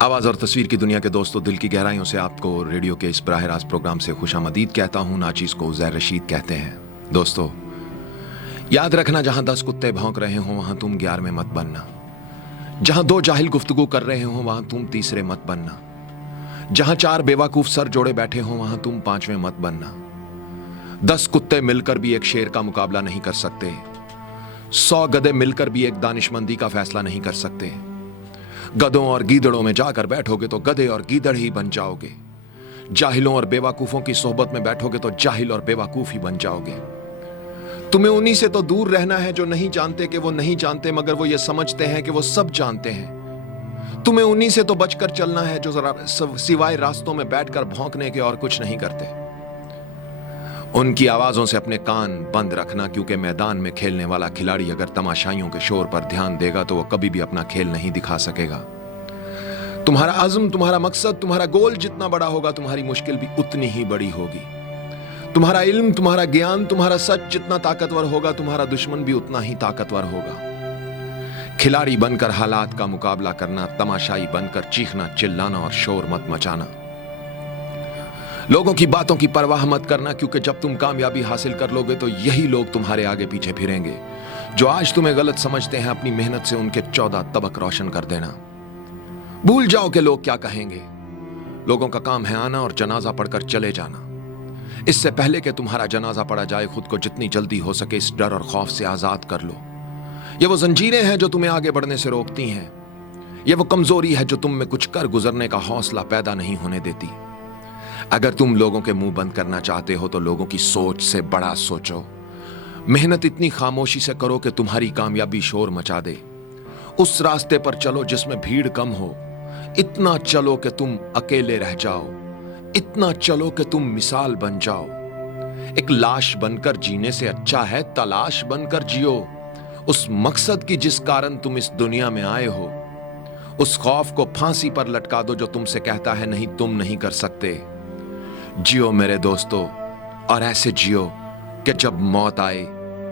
आवाज़ और तस्वीर की दुनिया के दोस्तों, दिल की गहराइयों से आपको रेडियो के इस बराह रास्त प्रोग्राम से खुशामदीद कहता हूँ। नाचीज़ को उज़ैर रशीद कहते हैं। दोस्तों, याद रखना, जहाँ 10 कुत्ते भौंक रहे हों वहाँ तुम 11वें मत बनना। जहाँ 2 जाहिल गुफ्तगू कर रहे हों वहाँ तुम तीसरे मत बनना। जहाँ 4 बेवकूफ़ सर जोड़े बैठे हों वहाँ तुम 5वें मत बनना। 10 कुत्ते मिलकर भी एक शेर का मुकाबला नहीं कर सकते। 100 गधे मिलकर भी एक दानिशमंदी का फैसला नहीं कर सकते। गधों और गीदड़ों में जाकर बैठोगे तो गधे और गीदड़ ही बन जाओगे। जाहिलों और बेवकूफों की सोहबत में बैठोगे तो जाहिल और बेवकूफ ही बन जाओगे। तुम्हें उन्हीं से तो दूर रहना है जो नहीं जानते कि वो नहीं जानते, मगर वो ये समझते हैं कि वो सब जानते हैं। तुम्हें उन्हीं से तो बचकर चलना है जो सिवाय रास्तों में बैठकर भौंकने के और कुछ नहीं करते। उनकी आवाजों से अपने कान बंद रखना, क्योंकि मैदान में खेलने वाला खिलाड़ी अगर तमाशाइयों के शोर पर ध्यान देगा तो वो कभी भी अपना खेल नहीं दिखा सकेगा। तुम्हारा अज़्म, तुम्हारा मकसद, तुम्हारा गोल जितना बड़ा होगा तुम्हारी मुश्किल भी उतनी ही बड़ी होगी। तुम्हारा इल्म, तुम्हारा ज्ञान, तुम्हारा सच जितना ताकतवर होगा तुम्हारा दुश्मन भी उतना ही ताकतवर होगा। खिलाड़ी बनकर हालात का मुकाबला करना, तमाशाई बनकर चीखना, चिल्लाना और शोर मत मचाना। लोगों की बातों की परवाह मत करना, क्योंकि जब तुम कामयाबी हासिल कर लोगे तो यही लोग तुम्हारे आगे पीछे फिरेंगे। जो आज तुम्हें गलत समझते हैं, अपनी मेहनत से उनके 14 तबक रोशन कर देना। भूल जाओ कि लोग क्या कहेंगे। लोगों का काम है आना और जनाजा पढ़कर चले जाना। इससे पहले कि तुम्हारा जनाजा पढ़ा जाए, खुद को जितनी जल्दी हो सके इस डर और खौफ से आजाद कर लो। ये वो जंजीरें हैं जो तुम्हें आगे बढ़ने से रोकती हैं। ये वो कमजोरी है जो तुम में कुछ कर गुजरने का हौसला पैदा नहीं होने देती। अगर तुम लोगों के मुंह बंद करना चाहते हो तो लोगों की सोच से बड़ा सोचो। मेहनत इतनी खामोशी से करो कि तुम्हारी कामयाबी शोर मचा दे। उस रास्ते पर चलो जिसमें भीड़ कम हो। इतना चलो कि तुम अकेले रह जाओ। इतना चलो कि तुम मिसाल बन जाओ। एक लाश बनकर जीने से अच्छा है तलाश बनकर जियो। उस मकसद की जिस कारण तुम इस दुनिया में आए हो, उस खौफ को फांसी पर लटका दो जो तुमसे कहता है नहीं, तुम नहीं कर सकते। जियो मेरे दोस्तों, और ऐसे जियो कि जब मौत आए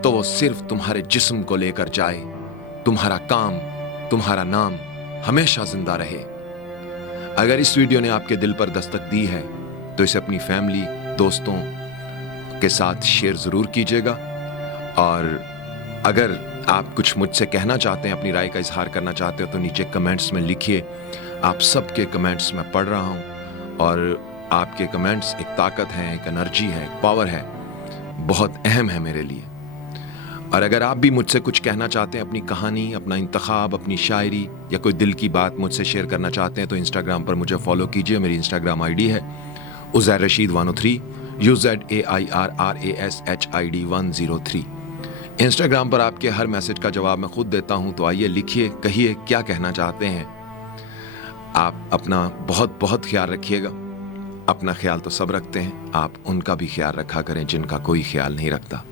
तो वो सिर्फ तुम्हारे जिस्म को लेकर जाए। तुम्हारा काम, तुम्हारा नाम हमेशा जिंदा रहे। अगर इस वीडियो ने आपके दिल पर दस्तक दी है तो इसे अपनी फैमिली, दोस्तों के साथ शेयर जरूर कीजिएगा। और अगर आप कुछ मुझसे कहना चाहते हैं, अपनी राय का इजहार करना चाहते हो तो नीचे कमेंट्स में लिखिए। आप सबके कमेंट्स मैं पढ़ रहा हूं और आपके कमेंट्स एक ताकत है, एक एनर्जी है, एक पावर है, बहुत अहम है मेरे लिए। और अगर आप भी मुझसे कुछ कहना चाहते हैं, अपनी कहानी, अपना इंतखाब, अपनी शायरी या कोई दिल की बात मुझसे शेयर करना चाहते हैं तो इंस्टाग्राम पर मुझे फॉलो कीजिए। मेरी इंस्टाग्राम आईडी है उज़ैर रशीद 103, UZAIRRASHID 103। इंस्टाग्राम पर आपके हर मैसेज का जवाब मैं खुद देता हूं, तो आइए लिखिए, कहिए क्या कहना चाहते हैं। आप अपना बहुत बहुत ख्याल रखिएगा। अपना ख्याल तो सब रखते हैं, आप उनका भी ख्याल रखा करें जिनका कोई ख्याल नहीं रखता।